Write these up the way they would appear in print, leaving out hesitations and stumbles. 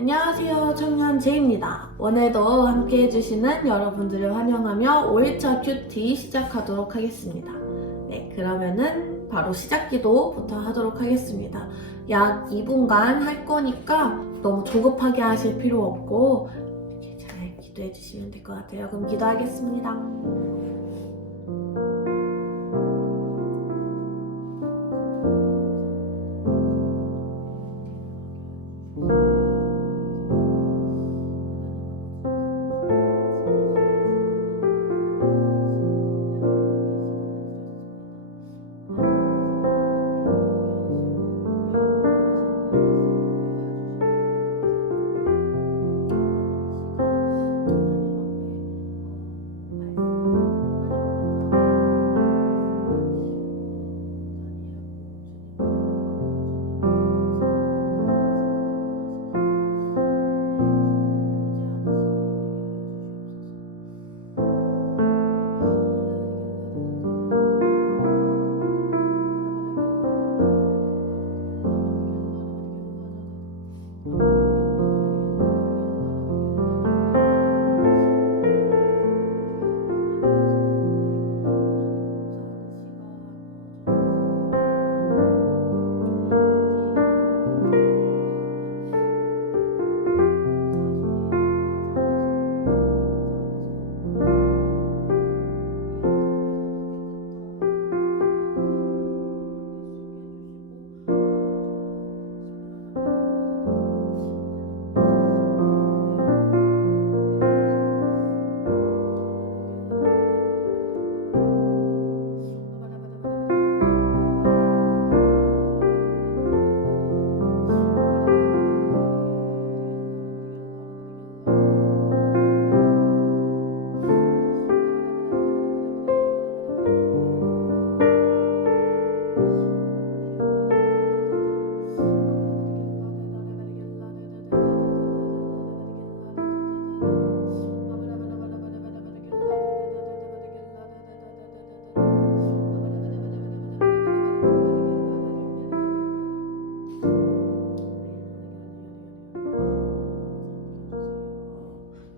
안녕하세요. 청년 제입니다. 오늘도 함께 해주시는 여러분들을 환영하며 5일차 큐티 시작하도록 하겠습니다. 네, 그러면은 바로 시작 기도부터 하도록 하겠습니다. 약 2분간 할 거니까 너무 조급하게 하실 필요 없고 이렇게 잘 기도해 주시면 될 것 같아요. 그럼 기도하겠습니다.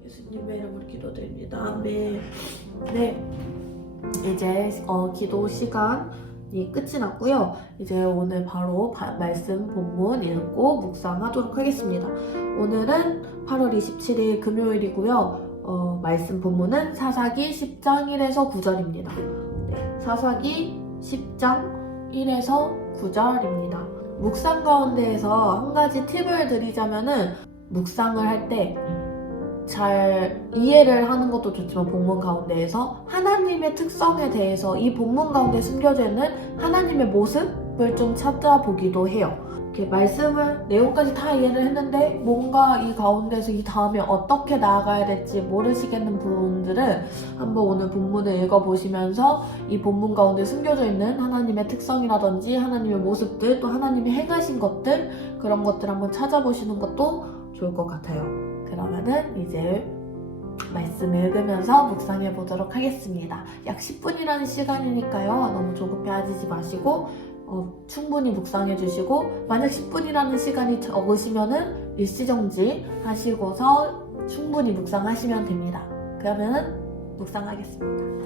예수님의 이름으로 기도드립니다. 아멘. 네, 이제 기도 시간이 끝이 났고요. 이제 오늘 바로 말씀 본문 읽고 묵상하도록 하겠습니다. 오늘은 8월 27일 금요일이고요. 말씀 본문은 사사기 10장 1에서 9절입니다. 네, 사사기 10장 1에서 9절입니다. 묵상 가운데에서 한 가지 팁을 드리자면은 묵상을 할 때 잘 이해를 하는 것도 좋지만 본문 가운데에서 하나님의 특성에 대해서 이 본문 가운데 숨겨져 있는 하나님의 모습을 좀 찾아보기도 해요. 이렇게 말씀을 내용까지 다 이해를 했는데 뭔가 이 가운데서 이 다음에 어떻게 나아가야 될지 모르시겠는 분들은 한번 오늘 본문을 읽어보시면서 이 본문 가운데 숨겨져 있는 하나님의 특성이라든지 하나님의 모습들 또 하나님이 행하신 것들 그런 것들 한번 찾아보시는 것도 좋을 것 같아요. 그러면은 이제 말씀 읽으면서 묵상해 보도록 하겠습니다. 약 10분이라는 시간이니까요. 너무 조급해하지 마시고 충분히 묵상해 주시고 만약 10분이라는 시간이 적으시면은 일시정지 하시고서 충분히 묵상하시면 됩니다. 그러면은 묵상하겠습니다.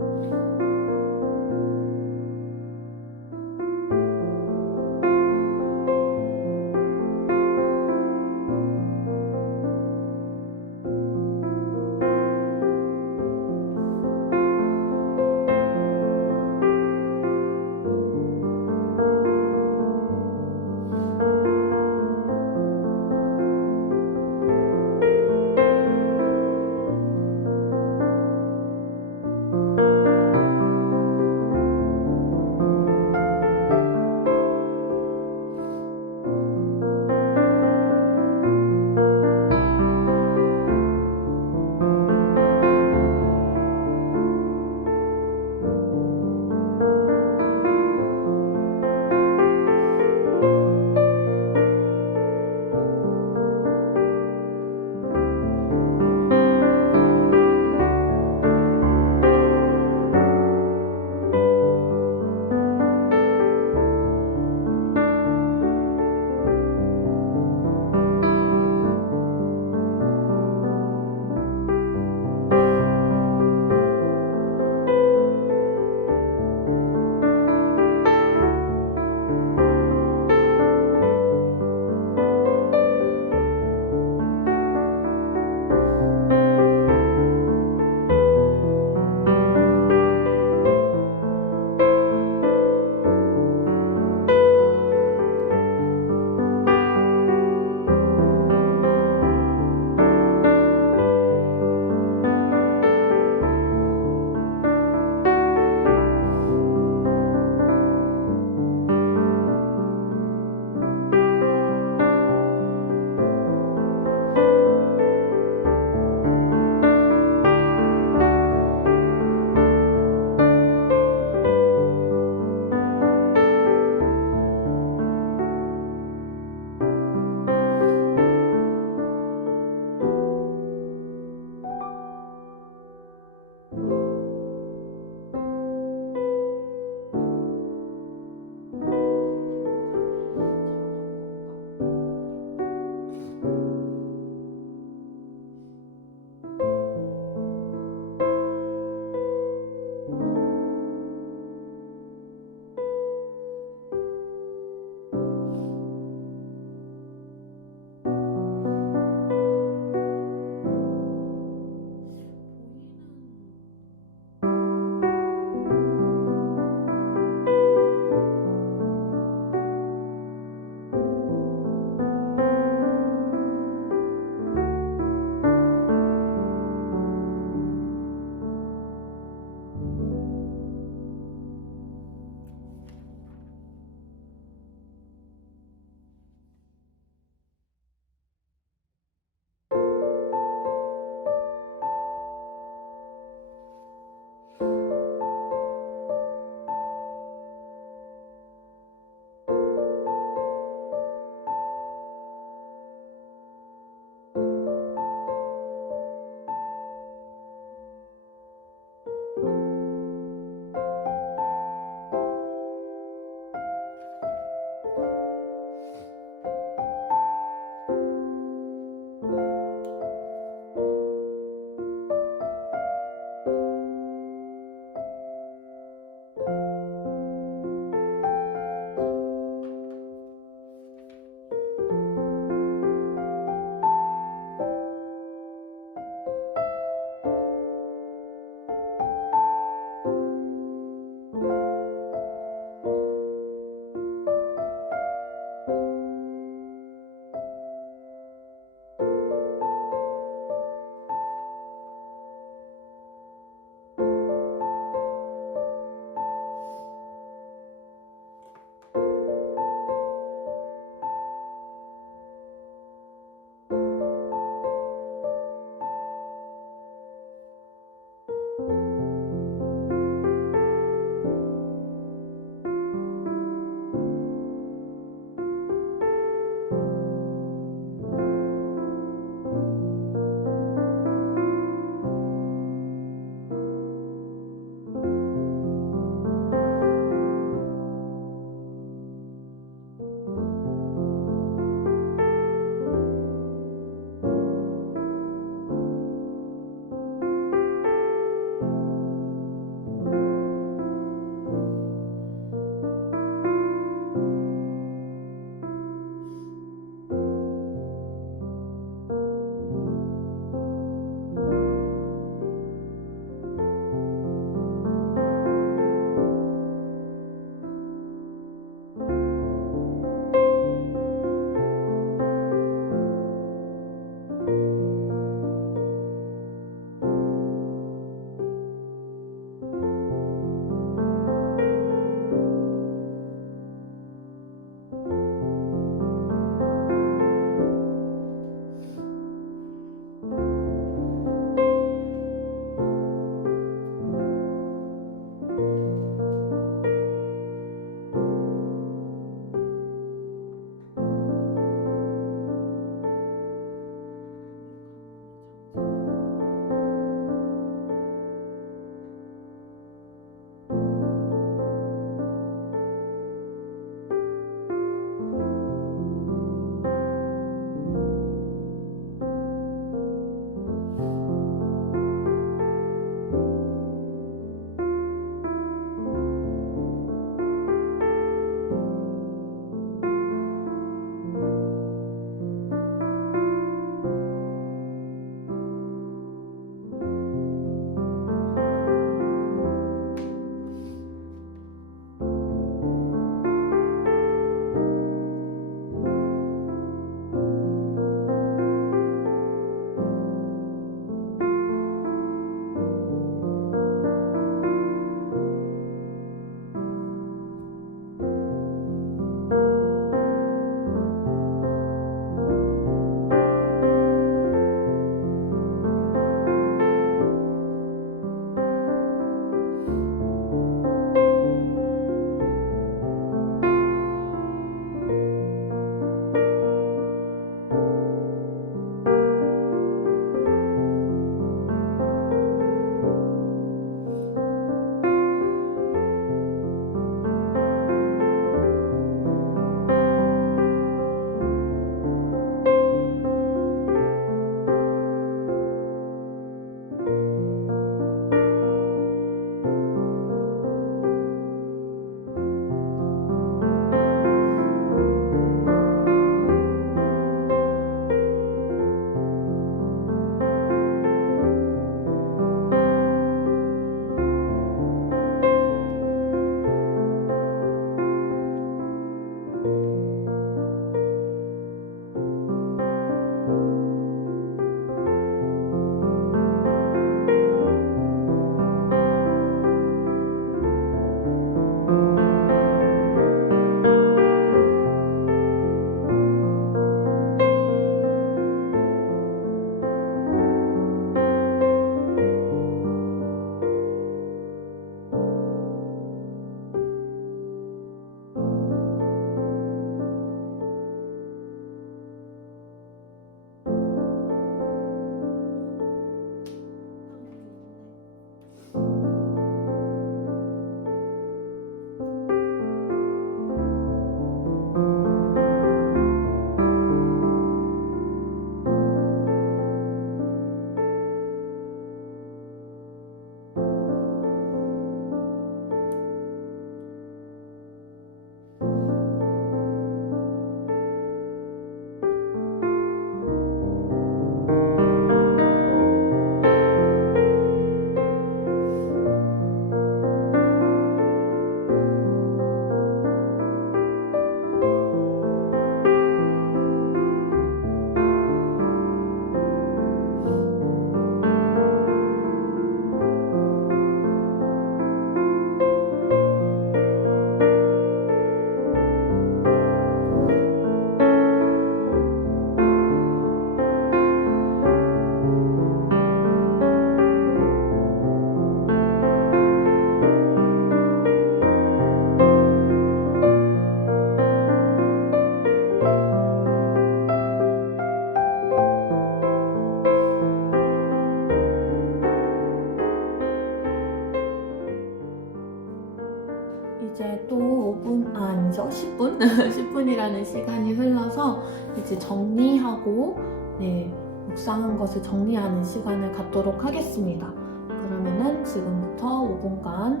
이제 또 5분, 아니죠, 10분? 10분이라는 시간이 흘러서 이제 정리하고, 네, 묵상한 것을 정리하는 시간을 갖도록 하겠습니다. 그러면은 지금부터 5분간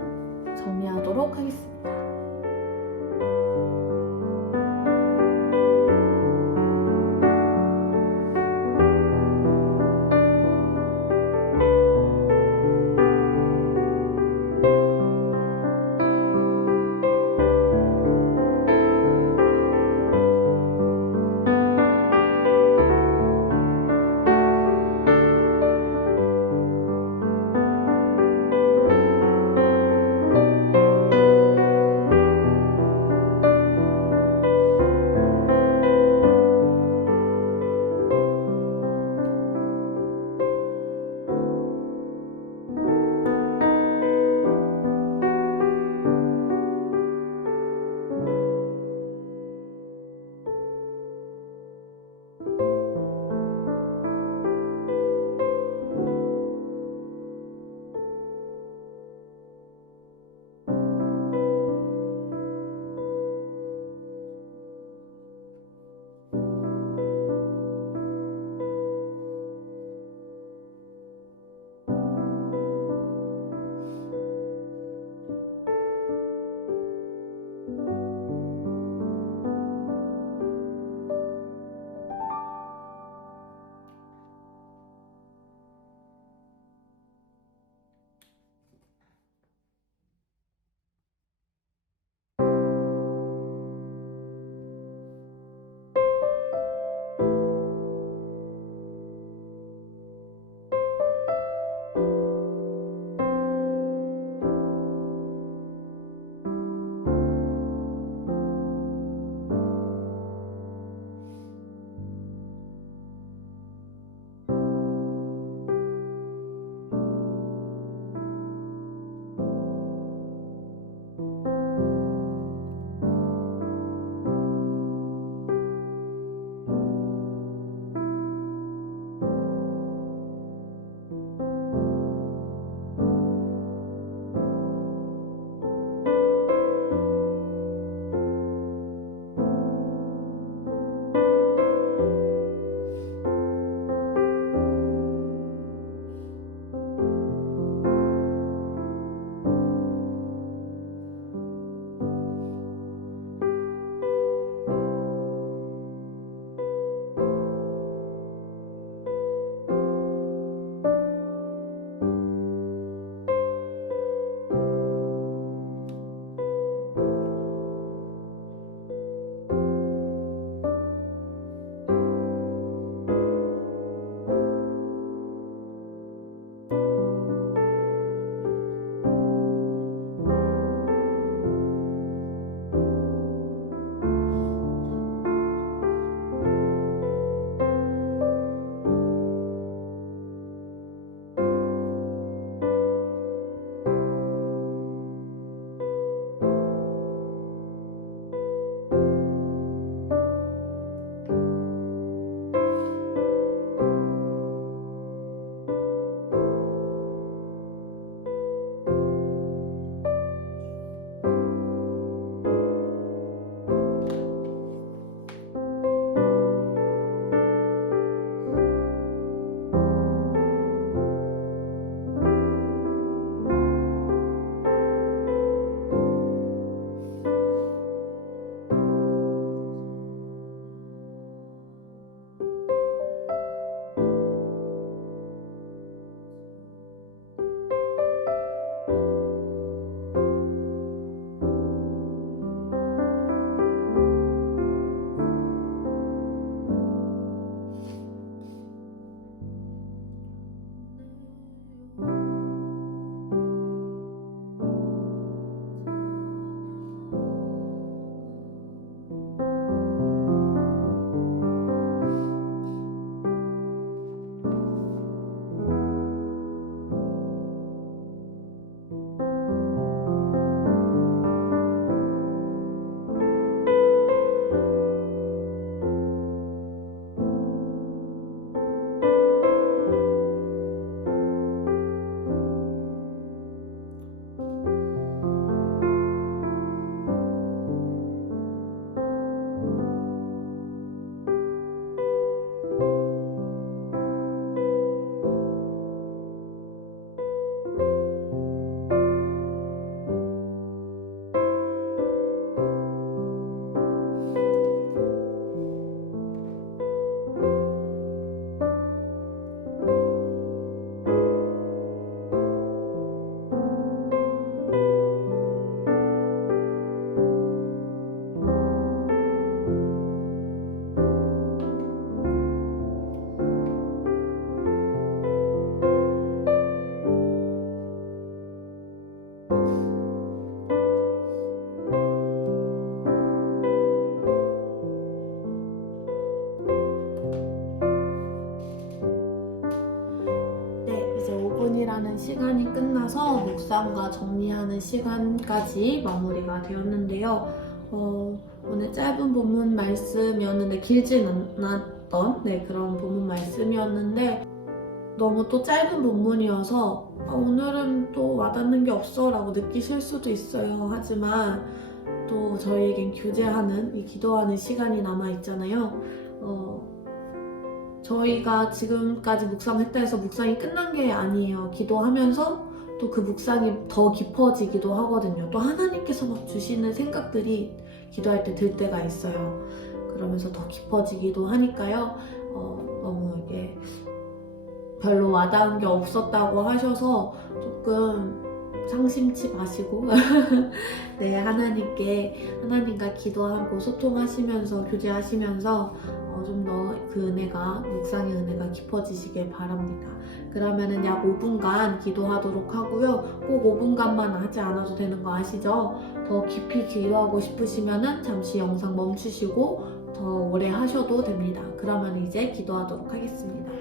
정리하도록 하겠습니다. 묵상과 정리하는 시간까지 마무리가 되었는데요. 오늘 짧은 본문 말씀이었는데 길진 않았던 그런 본문 말씀이었는데 너무 또 짧은 본문이어서 오늘은 또 와닿는 게 없어 라고 느끼실 수도 있어요. 하지만 또 저희에겐 교제하는 기도하는 시간이 남아있잖아요. 저희가 지금까지 묵상했다 해서 묵상이 끝난 게 아니에요. 기도하면서 또 그 묵상이 더 깊어지기도 하거든요. 또 하나님께서 막 주시는 생각들이 기도할 때 들 때가 있어요. 그러면서 더 깊어지기도 하니까요. 너무 이게 별로 와닿은 게 없었다고 하셔서 조금 상심치 마시고 하나님과 기도하고 소통하시면서 교제하시면서 좀 더 그 은혜가, 묵상의 은혜가 깊어지시길 바랍니다. 그러면은 약 5분간 기도하도록 하고요. 꼭 5분간만 하지 않아도 되는 거 아시죠? 더 깊이 기도하고 싶으시면은 잠시 영상 멈추시고 더 오래 하셔도 됩니다. 그러면 이제 기도하도록 하겠습니다.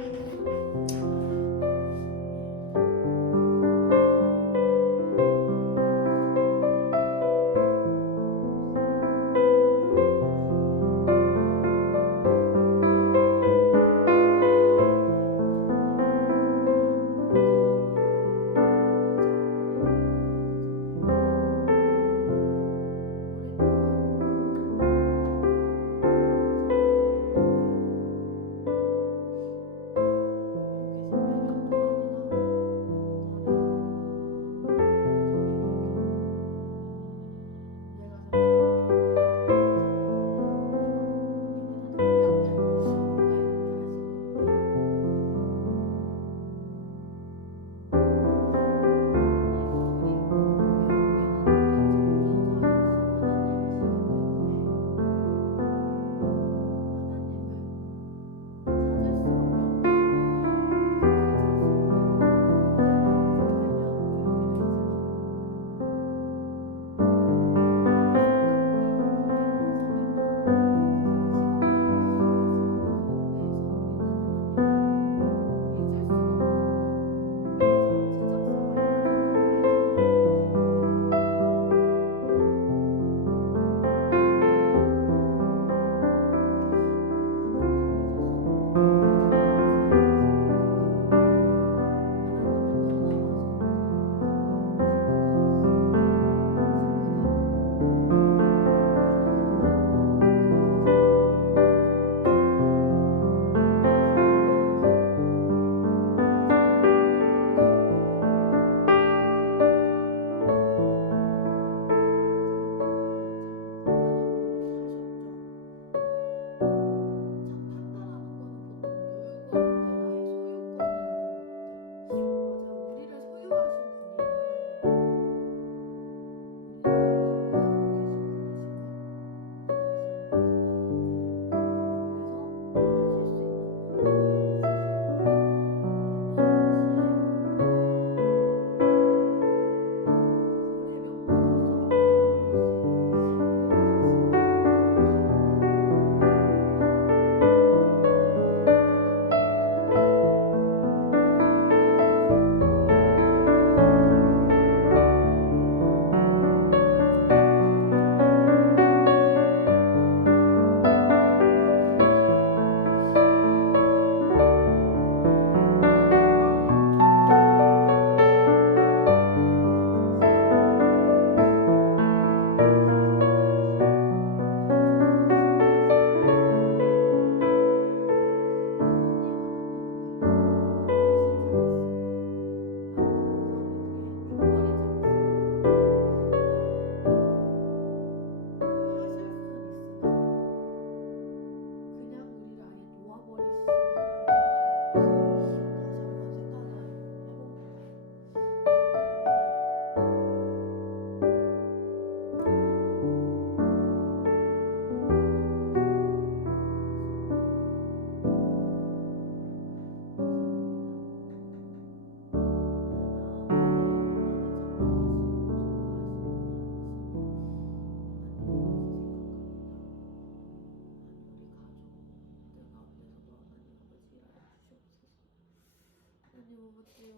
하나님 아버지, 하나님은 진짜 너무 하시니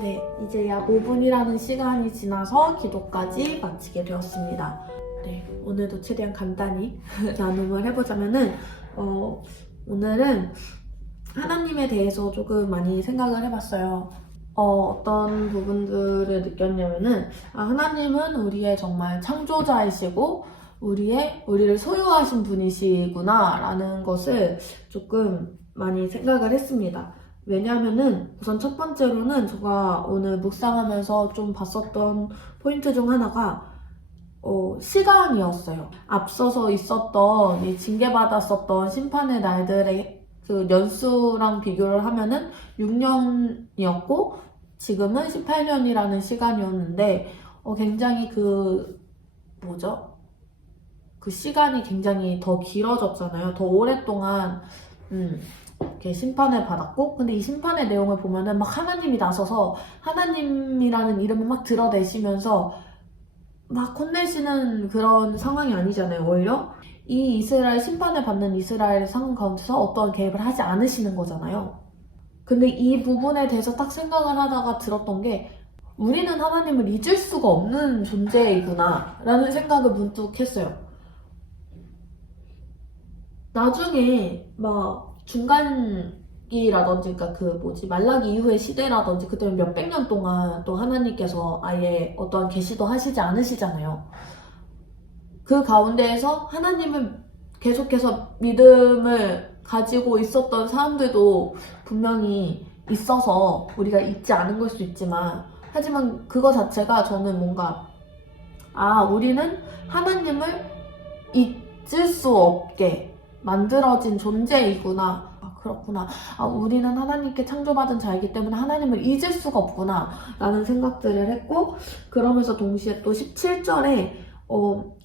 네, 이제 약 5분이라는 시간이 지나서 기도까지 마치게 되었습니다. 네, 오늘도 최대한 간단히 나눔을 해보자면은 오늘은 하나님에 대해서 조금 많이 생각을 해봤어요. 어떤 부분들을 느꼈냐면은 하나님은 우리의 정말 창조자이시고 우리를 소유하신 분이시구나 라는 것을 조금 많이 생각을 했습니다. 왜냐하면은 우선 첫 번째로는 제가 오늘 묵상하면서 좀 봤었던 포인트 중 하나가 시간이었어요. 앞서서 있었던 징계받았었던 심판의 날들의 그 연수랑 비교를 하면은 6년이었고 지금은 18년이라는 시간이었는데 굉장히 그 시간이 굉장히 더 길어졌잖아요. 더 오랫동안 이렇게 심판을 받았고, 근데 이 심판의 내용을 보면은 막 하나님이 나서서 하나님이라는 이름을 막 드러내시면서 막 혼내시는 그런 상황이 아니잖아요. 오히려 이 이스라엘 심판을 받는 이스라엘 상황 가운데서 어떤 개입을 하지 않으시는 거잖아요. 근데 이 부분에 대해서 딱 생각을 하다가 들었던 게 우리는 하나님을 잊을 수가 없는 존재이구나 라는 생각을 문득 했어요. 나중에 막 중간기라든지 그러니까 말라기 이후의 시대라든지 그때는 몇백 년 동안 또 하나님께서 아예 어떠한 계시도 하시지 않으시잖아요. 그 가운데에서 하나님을 계속해서 믿음을 가지고 있었던 사람들도 분명히 있어서 우리가 잊지 않은 걸 수 있지만 하지만 그거 자체가 저는 뭔가 우리는 하나님을 잊을 수 없게 만들어진 존재이구나. 그렇구나. 우리는 하나님께 창조받은 자이기 때문에 하나님을 잊을 수가 없구나 라는 생각들을 했고 그러면서 동시에 또 17절에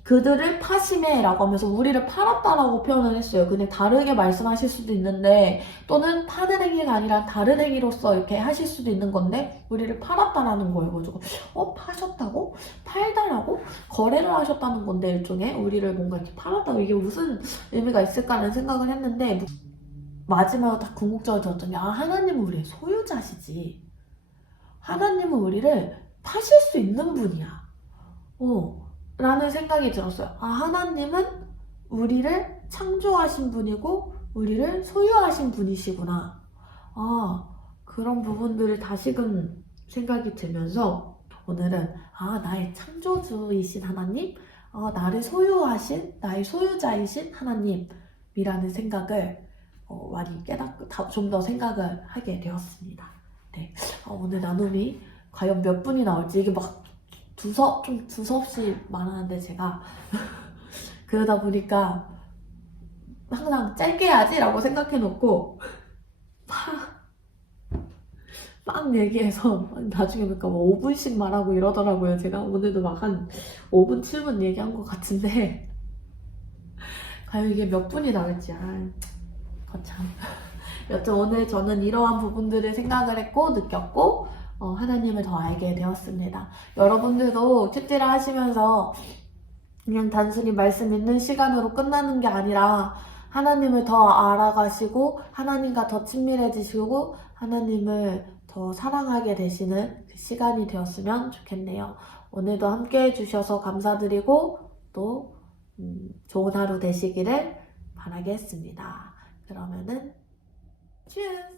그들을 파심해 라고 하면서 우리를 팔았다라고 표현을 했어요. 그냥 다르게 말씀하실 수도 있는데 또는 파는 행위가 아니라 다른 행위로서 이렇게 하실 수도 있는 건데 우리를 팔았다라는 거예요. 그래서 파셨다고? 팔다라고? 거래를 하셨다는 건데 일종의 우리를 뭔가 이렇게 팔았다고 이게 무슨 의미가 있을까라는 생각을 했는데 마지막으로 딱 궁극적으로 들었더니 하나님은 우리의 소유자시지. 하나님은 우리를 파실 수 있는 분이야. 라는 생각이 들었어요. 하나님은 우리를 창조하신 분이고 우리를 소유하신 분이시구나. 그런 부분들을 다시금 생각이 들면서 오늘은 나의 창조주이신 하나님, 나를 소유하신 나의 소유자이신 하나님이라는 생각을 많이 깨닫고 좀 더 생각을 하게 되었습니다. 네, 오늘 나눔이 과연 몇 분이 나올지 이게 막 좀 두서없이 말하는데 제가 그러다 보니까 항상 짧게 해야지 라고 생각해 놓고 막 얘기해서 나중에 보니까 5분씩 말하고 이러더라고요. 제가 오늘도 막 한 5분, 7분 얘기한 것 같은데 과연 이게 몇 분이 나올지 거참. 여튼 오늘 저는 이러한 부분들을 생각을 했고 느꼈고 하나님을 더 알게 되었습니다. 여러분들도 큐티를 하시면서 그냥 단순히 말씀 읽는 시간으로 끝나는 게 아니라 하나님을 더 알아가시고 하나님과 더 친밀해지시고 하나님을 더 사랑하게 되시는 그 시간이 되었으면 좋겠네요. 오늘도 함께 해주셔서 감사드리고 또 좋은 하루 되시기를 바라겠습니다. 그러면은 츄스!